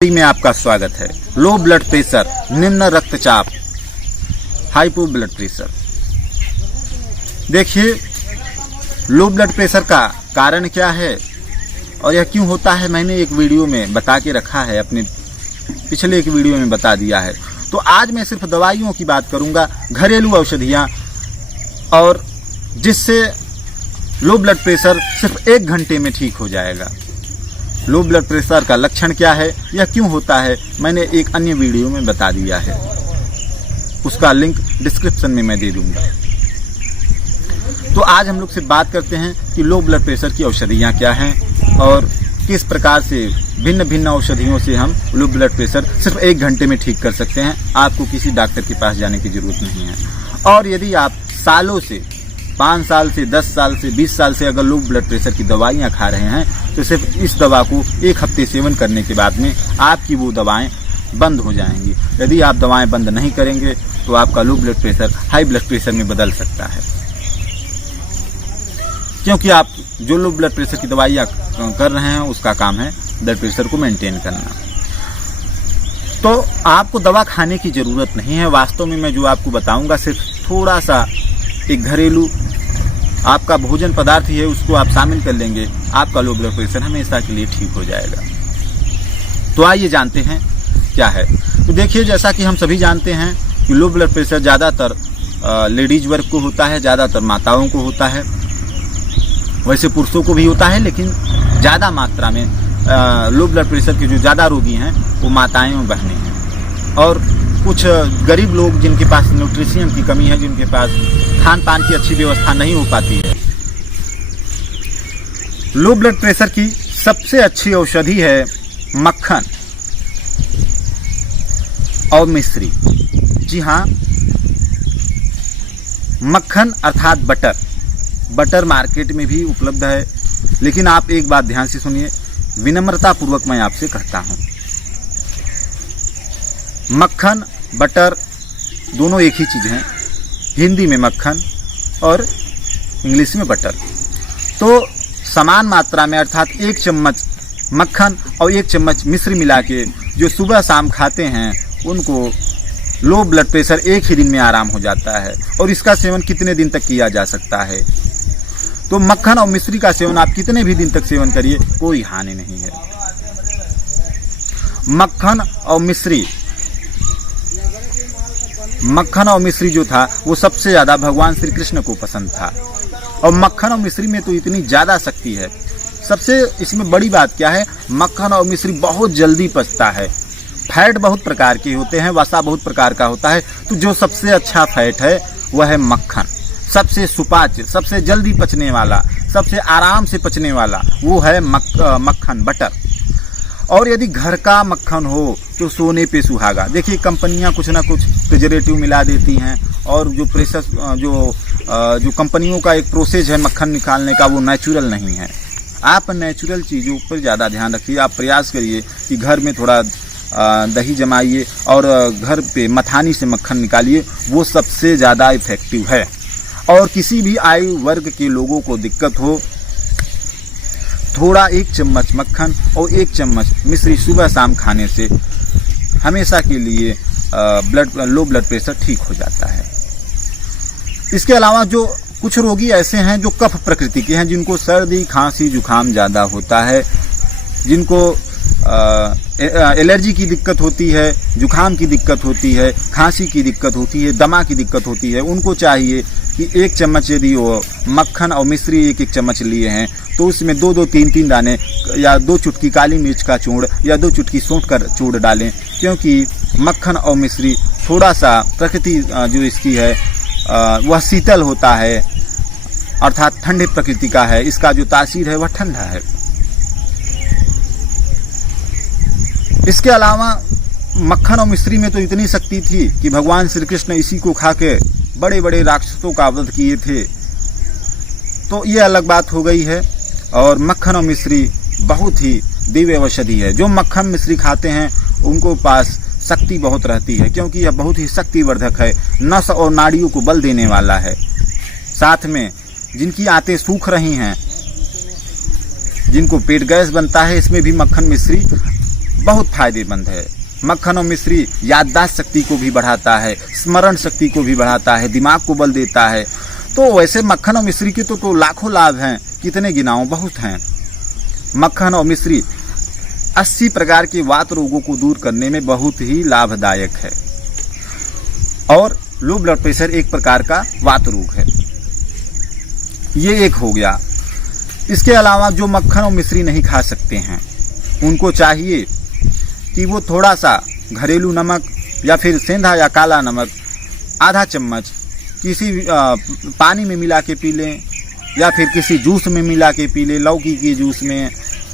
में आपका स्वागत है। लो ब्लड प्रेशर, निम्न रक्तचाप, हाइपो ब्लड प्रेशर। देखिए, लो ब्लड प्रेशर का कारण क्या है और यह क्यों होता है, मैंने एक वीडियो में बता के रखा है, अपने पिछले एक वीडियो में बता दिया है। तो आज मैं सिर्फ दवाइयों की बात करूंगा, घरेलू औषधियां, और जिससे लो ब्लड प्रेशर सिर्फ 1 घंटे में ठीक हो जाएगा। लो ब्लड प्रेशर का लक्षण क्या है, यह क्यों होता है, मैंने एक अन्य वीडियो में बता दिया है, उसका लिंक डिस्क्रिप्शन में मैं दे दूंगा। तो आज हम लोग से बात करते हैं कि लो ब्लड प्रेशर की औषधियां क्या हैं और किस प्रकार से भिन्न भिन्न औषधियों से हम लो ब्लड प्रेशर सिर्फ 1 घंटे में ठीक कर सकते हैं। आपको किसी डॉक्टर के पास जाने की जरूरत नहीं है। और यदि आप सालों से, 5 साल से, 10 साल से, 20 साल से अगर लो ब्लड प्रेशर की दवाइयां खा रहे हैं, तो सिर्फ इस दवा को 1 हफ्ते सेवन करने के बाद में आपकी वो दवाएं बंद हो जाएंगी। यदि आप दवाएं बंद नहीं करेंगे तो आपका low blood pressure high blood pressure में बदल सकता है, क्योंकि आप जो लो ब्लड प्रेशर की दवाइयां कर रहे हैं उसका काम है ब्लड प्रेशर को मेंटेन करना। तो आपको दवा खाने की जरूरत नहीं है। वास्तव में मैं जो आपको बताऊंगा सिर्फ थोड़ा सा एक घरेलू आपका भोजन पदार्थ ही है, उसको आप शामिल कर लेंगे, आपका लो ब्लड प्रेशर हमेशा के लिए ठीक हो जाएगा। तो आइए जानते हैं क्या है। तो देखिए, जैसा कि हम सभी जानते हैं कि लो ब्लड प्रेशर ज़्यादातर लेडीज वर्ग को होता है, ज़्यादातर माताओं को होता है। वैसे पुरुषों को भी होता है, लेकिन ज़्यादा मात्रा में लो ब्लड प्रेशर के जो ज़्यादा रोगी हैं वो माताएं और बहनें हैं। और कुछ गरीब लोग जिनके पास न्यूट्रिशन की कमी है, जिनके पास खान पान की अच्छी व्यवस्था नहीं हो पाती है। लो ब्लड प्रेशर की सबसे अच्छी औषधि है मक्खन और मिश्री। जी हाँ, मक्खन अर्थात बटर मार्केट में भी उपलब्ध है। लेकिन आप एक बात ध्यान से सुनिए, विनम्रता पूर्वक मैं आपसे कहता हूं, मक्खन बटर दोनों एक ही चीज हैं। हिंदी में मक्खन और इंग्लिश में बटर। तो समान मात्रा में, अर्थात 1 चम्मच मक्खन और 1 चम्मच मिश्री मिला के जो सुबह शाम खाते हैं, उनको लो ब्लड प्रेशर 1 ही दिन में आराम हो जाता है। और इसका सेवन कितने दिन तक किया जा सकता है? तो मक्खन और मिश्री का सेवन आप कितने भी दिन तक सेवन करिए, कोई हानि नहीं है। मक्खन और मिश्री जो था वो सबसे ज्यादा भगवान श्री कृष्ण को पसंद था। और मक्खन और मिश्री में तो इतनी ज्यादा शक्ति है। सबसे इसमें बड़ी बात क्या है, मक्खन और मिश्री बहुत जल्दी पचता है। फैट बहुत प्रकार के होते हैं, वसा बहुत प्रकार का होता है। तो जो सबसे अच्छा फैट है वह है मक्खन। सबसे सुपाच्य, सबसे जल्दी पचने वाला, सबसे आराम से पचने वाला वो है मक्खन, बटर। और यदि घर का मक्खन हो तो सोने पे सुहागा। देखिए, कंपनियां कुछ ना कुछ प्रिजर्वेटिव मिला देती हैं, और जो प्रेशर जो कंपनियों का एक प्रोसेस है मक्खन निकालने का, वो नेचुरल नहीं है। आप नेचुरल चीज़ों पर ज़्यादा ध्यान रखिए। आप प्रयास करिए कि घर में थोड़ा दही जमाइए और घर पे मथानी से मक्खन निकालिए, वो सबसे ज़्यादा इफेक्टिव है। और किसी भी आयु वर्ग के लोगों को दिक्कत हो, थोड़ा 1 चम्मच मक्खन और 1 चम्मच मिश्री सुबह शाम खाने से हमेशा के लिए लो ब्लड प्रेशर ठीक हो जाता है। इसके अलावा जो कुछ रोगी ऐसे हैं जो कफ प्रकृति के हैं, जिनको सर्दी खांसी जुकाम ज़्यादा होता है, जिनको एलर्जी की दिक्कत होती है, जुकाम की दिक्कत होती है, खांसी की दिक्कत होती है, दमा की दिक्कत होती है, उनको चाहिए कि 1 चम्मच यदि वो मक्खन और मिश्री 1-1 चम्मच लिए हैं तो उसमें 2-2, 3-3 दाने या 2 चुटकी काली मिर्च का चूर्ण या 2 चुटकी सौंठ का चूर्ण डालें। क्योंकि मक्खन और मिश्री थोड़ा सा प्रकृति जो इसकी है वह शीतल होता है, अर्थात ठंडे प्रकृति का है। इसका जो तासीर है वह ठंडा है। इसके अलावा मक्खन और मिश्री में तो इतनी शक्ति थी कि भगवान श्री कृष्ण इसी को खा के बड़े बड़े राक्षसों का वध किए थे। तो ये अलग बात हो गई है। और मक्खन और मिश्री बहुत ही दिव्य औषधि है। जो मक्खन मिश्री खाते हैं उनको पास शक्ति बहुत रहती है, क्योंकि यह बहुत ही शक्तिवर्धक है, नस और नाड़ियों को बल देने वाला है। साथ में जिनकी आंतें सूख रही हैं, जिनको पेट गैस बनता है, इसमें भी मक्खन मिश्री बहुत फायदेमंद है। मक्खन और मिश्री याददाश्त शक्ति को भी बढ़ाता है, स्मरण शक्ति को भी बढ़ाता है, दिमाग को बल देता है। तो वैसे मक्खन और मिश्री के तो लाखों लाभ हैं, कितने गिनाऊं, बहुत हैं। मक्खन और मिश्री 80 प्रकार के वात रोगों को दूर करने में बहुत ही लाभदायक है। और लो ब्लड प्रेशर एक प्रकार का वात रोग है। ये एक हो गया। इसके अलावा जो मक्खन और मिश्री नहीं खा सकते हैं, उनको चाहिए कि वो थोड़ा सा घरेलू नमक या फिर सेंधा या काला नमक आधा चम्मच किसी पानी में मिला के पी लें, या फिर किसी जूस में मिला के पी लें, लौकी के जूस में,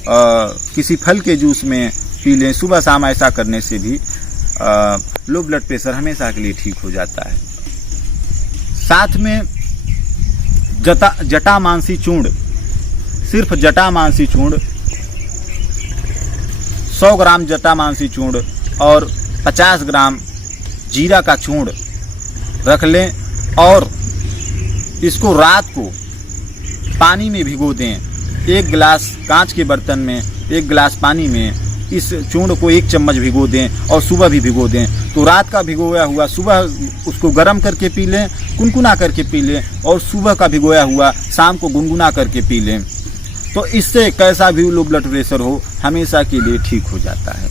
किसी फल के जूस में पी लें। सुबह शाम ऐसा करने से भी लो ब्लड प्रेशर हमेशा के लिए ठीक हो जाता है। साथ में जटामांसी चूर्ण, सिर्फ जटामांसी चूर्ण 100 ग्राम जटामांसी चूर्ण और 50 ग्राम जीरा का चूर्ण रख लें और इसको रात को पानी में भिगो दें। 1 गिलास कांच के बर्तन में 1 गिलास पानी में इस चूर्ण को 1 चम्मच भिगो दें और सुबह भी भिगो दें। तो रात का भिगोया हुआ सुबह उसको गर्म करके पी लें, कुनकुना करके पी लें, और सुबह का भिगोया हुआ शाम को गुनगुना करके पी लें। तो इससे कैसा भी लो ब्लड प्रेशर हो हमेशा के लिए ठीक हो जाता है।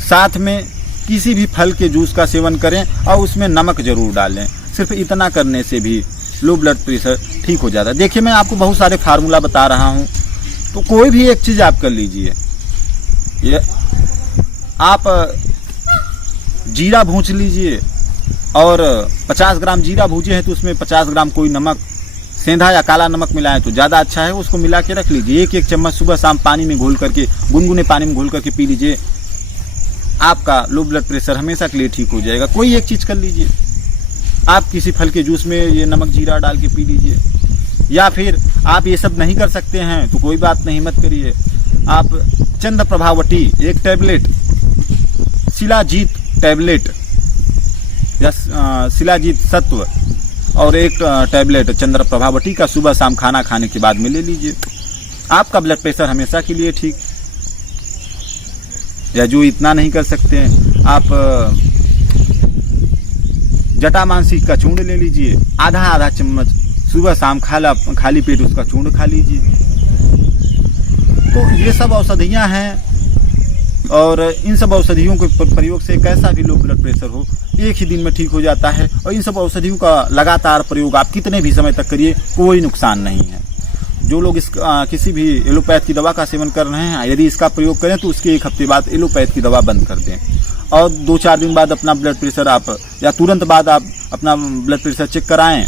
साथ में किसी भी फल के जूस का सेवन करें और उसमें नमक जरूर डालें। सिर्फ इतना करने से भी लो ब्लड प्रेशर ठीक हो जाता है। देखिए, मैं आपको बहुत सारे फार्मूला बता रहा हूँ, तो कोई भी एक चीज़ आप कर लीजिए। ये आप जीरा भूंज लीजिए और 50 ग्राम जीरा भूजे हैं तो उसमें 50 ग्राम कोई नमक, सेंधा या काला नमक मिलाएं तो ज़्यादा अच्छा है। उसको मिला के रख लीजिए। 1-1 चम्मच सुबह शाम पानी में घोल करके, गुनगुने पानी में घोल करके पी लीजिए। आपका लो ब्लड प्रेशर हमेशा के लिए ठीक हो जाएगा। कोई एक चीज़ कर लीजिए। आप किसी फल के जूस में ये नमक जीरा डाल के पी लीजिए, या फिर आप ये सब नहीं कर सकते हैं तो कोई बात नहीं, मत करिए। आप चंद्र प्रभावटी 1 टैबलेट, शिलाजीत टैबलेट या शिलाजीत सत्व और 1 टैबलेट चंद्र प्रभावटी का सुबह शाम खाना खाने के बाद में ले लीजिए। आपका ब्लड प्रेशर हमेशा के लिए ठीक। या जो इतना नहीं कर सकते हैं, आप जटामांसी का चूर्ण ले लीजिए, आधा चम्मच सुबह शाम खाली पेट उसका चूर्ण खा लीजिए। तो ये सब औषधियाँ हैं और इन सब औषधियों के प्रयोग से कैसा भी लो ब्लड प्रेशर हो एक ही दिन में ठीक हो जाता है। और इन सब औषधियों का लगातार प्रयोग आप कितने भी समय तक करिए, कोई नुकसान नहीं है। जो लोग किसी भी एलोपैथ की दवा का सेवन कर रहे हैं, यदि इसका प्रयोग करें तो उसके 1 हफ्ते बाद एलोपैथ की दवा बंद कर दें और 2-4 दिन बाद अपना ब्लड प्रेशर आप, या तुरंत बाद आप अपना ब्लड प्रेशर चेक कराएं।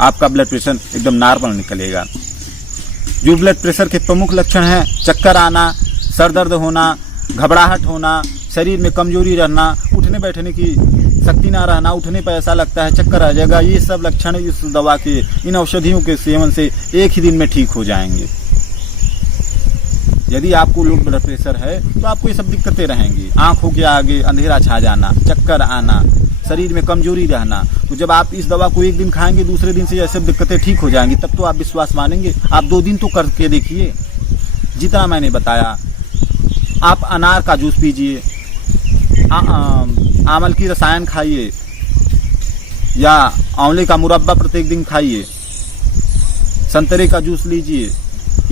आपका ब्लड प्रेशर एकदम नॉर्मल निकलेगा। जो ब्लड प्रेशर के प्रमुख लक्षण हैं, चक्कर आना, सर दर्द होना, घबराहट होना, शरीर में कमजोरी रहना, उठने बैठने की शक्ति ना रहना, उठने पर ऐसा लगता है चक्कर आ जाएगा, ये सब लक्षण इस दवा के, इन औषधियों के सेवन से एक ही दिन में ठीक हो जाएंगे। यदि आपको लो ब्लड प्रेशर है तो आपको ये सब दिक्कतें रहेंगी। आंखों के आगे अंधेरा छा जाना, चक्कर आना, शरीर में कमजोरी रहना। तो जब आप इस दवा को 1 दिन खाएंगे, दूसरे दिन से ये सब दिक्कतें ठीक हो जाएंगी, तब तो आप विश्वास मानेंगे। आप 2 दिन तो करके देखिए जितना मैंने बताया। आप अनार का जूस पीजिए, आमल की रसायन खाइए, या आंवले का मुरब्बा प्रत्येक दिन खाइए, संतरे का जूस लीजिए,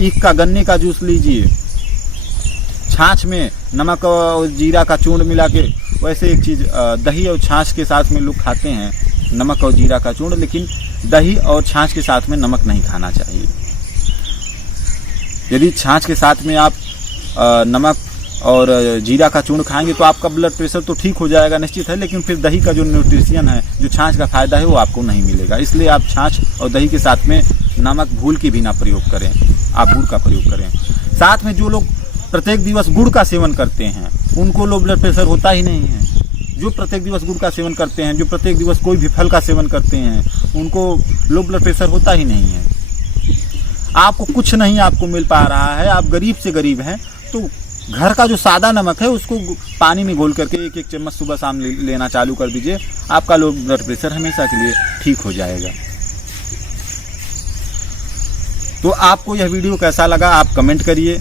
ईख का, गन्ने का जूस लीजिए, छाछ में नमक और जीरा का चूर्ण मिला के, वैसे एक चीज़ दही और छाछ के साथ में लोग खाते हैं नमक और जीरा का चूर्ण, लेकिन दही और छाछ के साथ में नमक नहीं खाना चाहिए। यदि छाछ के साथ में आप नमक और जीरा का चूर्ण खाएंगे तो आपका ब्लड प्रेशर तो ठीक हो जाएगा निश्चित है, लेकिन फिर दही का जो न्यूट्रिशन है, जो छाछ का फायदा है, वो आपको नहीं मिलेगा। इसलिए आप छाछ और दही के साथ में नमक भूल के भी ना प्रयोग करें, आप गुड़ का प्रयोग करें। साथ में जो लोग प्रत्येक दिवस गुड़ का सेवन करते हैं उनको लो ब्लड प्रेशर होता ही नहीं है। जो प्रत्येक दिवस गुड़ का सेवन करते हैं, जो प्रत्येक दिवस कोई भी फल का सेवन करते हैं, उनको लो ब्लड प्रेशर होता ही नहीं है। आपको कुछ नहीं आपको मिल पा रहा है, आप गरीब से गरीब हैं, तो घर का जो सादा नमक है उसको पानी में घोल करके 1-1 चम्मच सुबह शाम लेना चालू कर दीजिए। आपका लो ब्लड प्रेशर हमेशा के लिए ठीक हो जाएगा। तो आपको यह वीडियो कैसा लगा आप कमेंट करिए।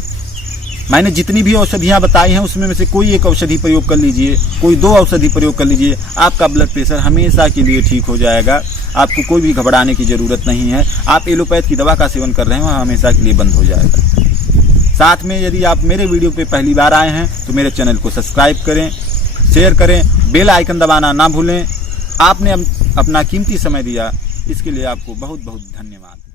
मैंने जितनी भी औषधियाँ बताई हैं उसमें से कोई एक औषधि प्रयोग कर लीजिए, कोई 2 औषधि प्रयोग कर लीजिए, आपका ब्लड प्रेशर हमेशा के लिए ठीक हो जाएगा। आपको कोई भी घबराने की ज़रूरत नहीं है। आप एलोपैथ की दवा का सेवन कर रहे हैं, वह हमेशा के लिए बंद हो जाएगा। साथ में यदि आप मेरे वीडियो पे पहली बार आए हैं तो मेरे चैनल को सब्सक्राइब करें, शेयर करें, बेल आइकन दबाना ना भूलें। आपने अपना कीमती समय दिया, इसके लिए आपको बहुत बहुत धन्यवाद।